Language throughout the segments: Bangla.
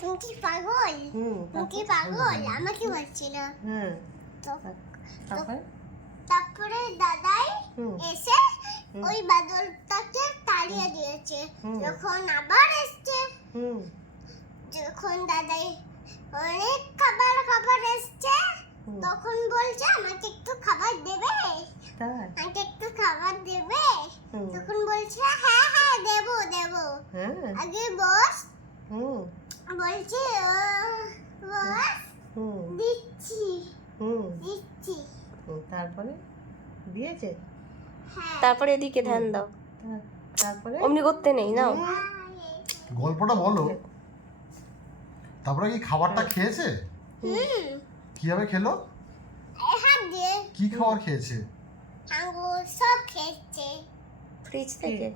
তুমি কি পাগল তুমি কি পাগল আমাকে বলছিল তারপরে দাদাই এসে। ওই বাদলটাকে তাড়িয়ে দিয়েছে যখন আবার এসছে হুম যখন দাদাই অনেক খাবার খাবার এসছে তখন বলছে আমাকে একটু খাবার দেবে আমাকে একটু খাবার দেবে তখন বলছে হ্যাঁ হ্যাঁ দেবো দেবো আগে বস হুম বলছে বস দিচ্ছি দিচ্ছি। তারপরে দিয়েছে? হ্যাঁ। তারপরে এদিকে ধ্যান দাও। তারপরে? অমনি করতে নেই নাও। গল্পটা বলো। তারপরে কি খাবারটা খেয়েছে? হুম। কীভাবে খেলো? এই হাত দিয়ে। কি খাবার খেয়েছে? আঙ্গুর সব খেয়েছে। ফ্রিজ থেকে?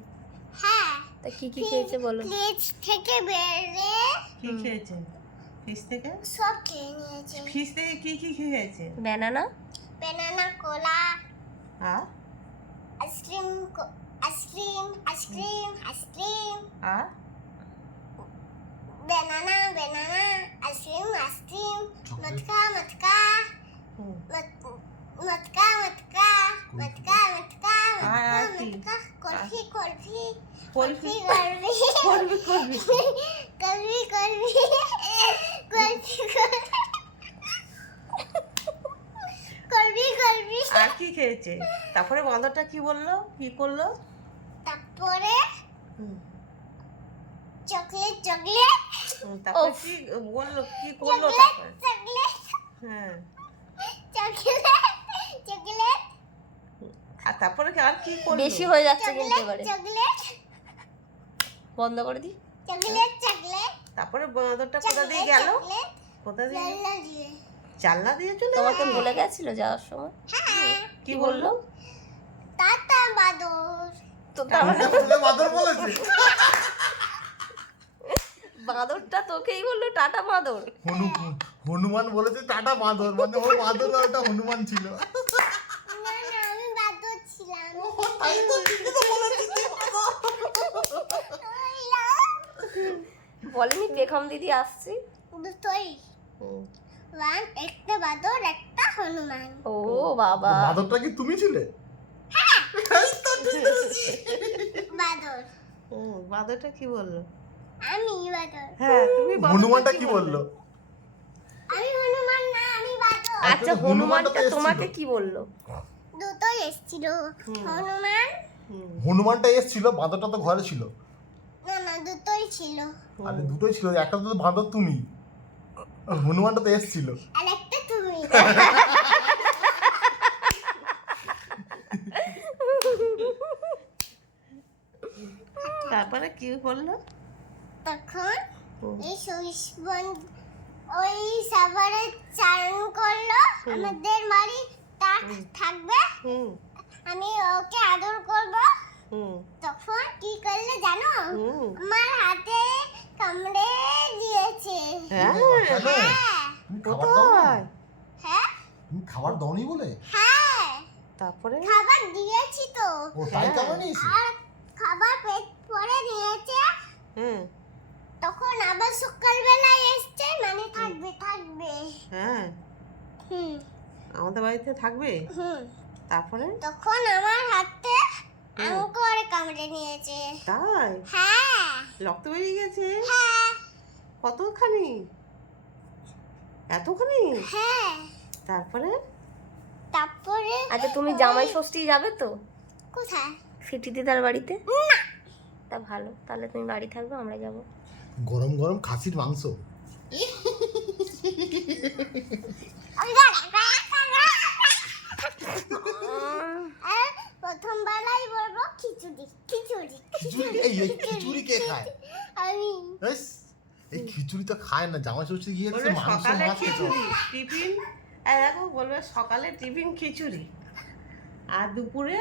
হ্যাঁ তা কি কি খেয়েছে বলো? ফ্রিজ থেকে বেরে কি খেয়েছে? ফিস থেকে? সব খেয়ে নিয়েছে। ফিস থেকে কি কি খেয়েছে? ব্যানানা বেনানা কোলা আর? Ice cream ice cream ice cream ice cream আর? Banana banana ice cream ice cream. মটকা মটকা মটকা মটকা মটকা মটকা আর আর কি? মটকা কলফি কলফি করবি? করবি কলফি কলফি কলফি কলফি কলফি আর কি খেয়েছে? তারপরে বাঁদরটা কি বলল? কি করল? তারপরে চকলেট চকলেট। তারপরে কি বলল? কি করল চকলেট তারপরে? চকলেট। হ্যাঁ। Chocolate chocolate. আর তারপরে কি- আর কি করল? বেশি হয়ে যাচ্ছে চকলেট এবারে চকলেট। বন্ধ করে দি। Chocolate chocolate. তারপরে বাঁদরটা কোথা দিয়ে গেল? কোথা দিয়ে গেল? লাল্লা দিয়ে। জানলা দিয়ে চলে তোমাকে? ভুলে গেছিল যাওয়ার সময়? হ্যাঁ। কি বলল? টাটা বাদর। তো মানে বাদর বলেছে। বাঁদরটা তোকেই বলল টাটা বাঁদর। হনু হনুমান বলেছে টাটা বাঁদর মানে ওর বাঁদর ওটা হনুমান ছিল। না না আমি বাদর ছিলাম। তাই তো ঠিকই তো বলেছিস তুই বাঁদর। বলেনি পেখম দিদি আসছি। দুটোই ওয়ান একটা বাদর একটা হনুমান। ও বাবা। বাঁদরটা কি তুমি ছিলে? বাদর। হুম, বাঁদরটা কি বলল? আমি বাদর। হ্যাঁ তুমি হনুমানটা কি বলল? আমি হনুমান না আমি বাদর। আচ্ছা হনুমানটা তো হনুমানটা এসছিল। তোমাকে কি বলল? দুটোই এসেছিল। হনুমান? হনুমানটা এসছিল বাঁদরটা তো ঘরে ছিল। না না দুটোই ছিল। আরে দুটোই ছিল একটা তো বাঁদর তুমি। আর হনুমানটা তো এসছিল। আর একটা তুমি। তারপরে কি বলল? তখন এই সুইচ ওই সাভারে চান করল। আমাদের বাড়ি তা থাকবে। আমি ওকে আদর করব। হুম। তখন কি করলে জানো? আমার হাতে কামড়ে দিয়েছে। হ্যাঁ? হ্যাঁ। তুমি খাবার দাও হ্যাঁ? তুমি খাবার দাওনি বলে? হ্যাঁ। তারপরে? খাবার দিয়েছি তো। ও তাই হ্যাঁ। কেমন নিয়েছে? আর খাবার পেট পরে নিয়েছে। হুম। তখন আবার সকালবেলায় এসছে মানে থাকবে থাকবে। হ্যাঁ। হুম। আমাদের বাড়িতে থাকবে? হুম। তারপরে? তখন আমার হাতে আঙুল করে কামড়ে নিয়েছে। তাই? হ্যাঁ। রক্ত বেরিয়ে গেছে? হ্যাঁ। কতখানি? এতখানি? হ্যাঁ। তারপরে? তারপরে আচ্ছা তুমি জামাই ষষ্ঠী যাবে তো? কোথায়? ফিটি দিদার বাড়িতে? তা ভালো তাহলে তুমি বাড়ি থাকবে আমরা যাব। গরম গরম খাসির মাংস আর প্রথম বেলায় বলব খিচুড়ি খিচুড়ি খিচুড়ি এই এই খিচুড়ি কে খায়? আমি। এই খিচুড়ি তো খায় না জামাই ষষ্ঠী বলবে মাংস খিচুড়ি টিফিন দেখো বলবে সকালে টিফিন খিচুড়ি। আর দুপুরে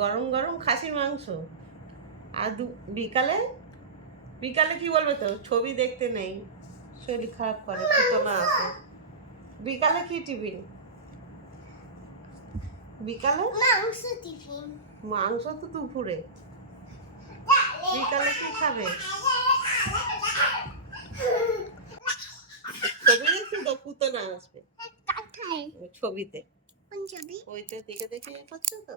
গরম গরম খাসির মাংস। আর দু বিকালে বিকালে কি বলবে তো? ছবি দেখতে নেই শরীর খারাপ করে না আছে। বিকালে কি টিফিন? বিকালে? মাংস টিফিন। মাংস তো দুপুরে। বিকালে কি খাবে? ছবিতে। ওইটা দেখে দেখে করছ তো?